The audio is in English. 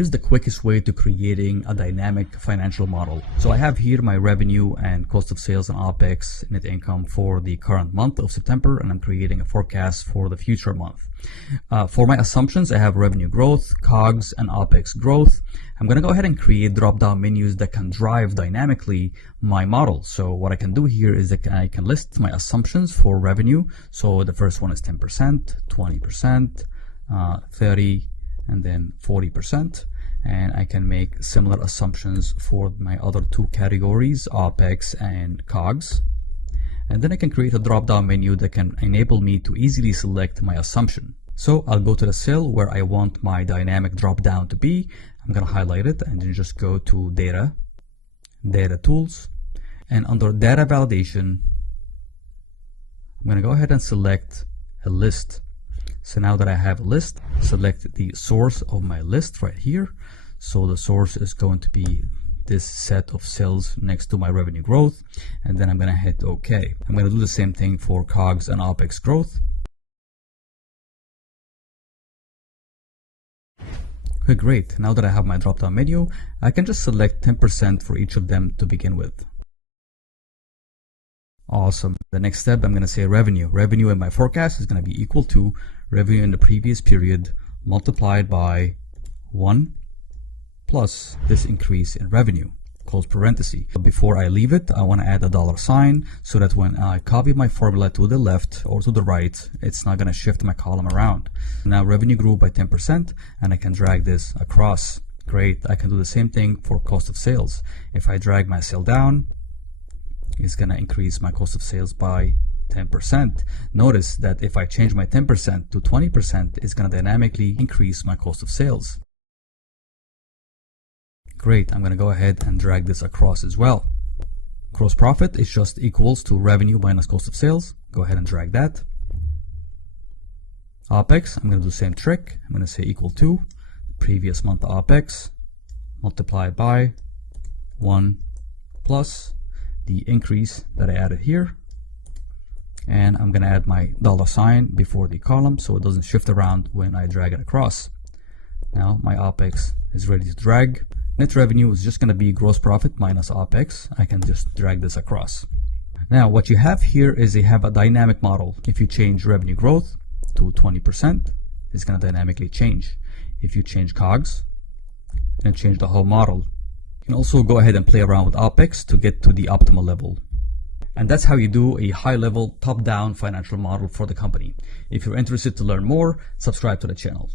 Here's the quickest way to creating a dynamic financial model. So I have here my revenue and cost of sales and OPEX net income for the current month of September, and I'm creating a forecast for the future month. For my assumptions, I have revenue growth, COGS, and OPEX growth. I'm going to go ahead and create drop-down menus that can drive dynamically my model. So what I can do here is that I can list my assumptions for revenue. So the first one is 10%, 20%, 30%, and then 40%. And I can make similar assumptions for my other two categories, OPEX and COGS. And then I can create a drop-down menu that can enable me to easily select my assumption. So I'll go to the cell where I want my dynamic drop-down to be. I'm going to highlight it and then just go to Data, Data Tools, and under Data Validation, I'm going to go ahead and select a list. So now that I have a list, select the source of my list right here. So the source is going to be this set of cells next to my revenue growth, and then I'm going to hit OK. I'm going to do the same thing for COGS and OPEX growth. Okay, great. Now that I have my drop-down menu, I can just select 10% for each of them to begin with. Awesome. The next step, I'm going to say revenue. Revenue in my forecast is going to be equal to revenue in the previous period multiplied by 1 plus this increase in revenue, close parenthesis. Before I leave it, I want to add a $sign so that when I copy my formula to the left or to the right, it's not going to shift my column around. Now revenue grew by 10% and I can drag this across. Great. I can do the same thing for cost of sales. If I drag my cell down, it's going to increase my cost of sales by 10%. Notice that if I change my 10% to 20%, it's going to dynamically increase my cost of sales. Great, I'm going to go ahead and drag this across as well. Gross profit is just equals to revenue minus cost of sales. Go ahead and drag that. OPEX, I'm going to do the same trick. I'm going to say equal to previous month OPEX multiplied by 1 plus the increase that I added here. And I'm going to add my $sign before the column so it doesn't shift around when I drag it across. Now my OPEX is ready to drag. Net revenue is just going to be gross profit minus OPEX. I can just drag this across. Now what you have here is you have a dynamic model. If you change revenue growth to 20%, it's going to dynamically change. If you change COGS, and change the whole model. You can also go ahead and play around with OPEX to get to the optimal level. And that's how you do a high-level top-down financial model for the company. If you're interested to learn more, subscribe to the channel.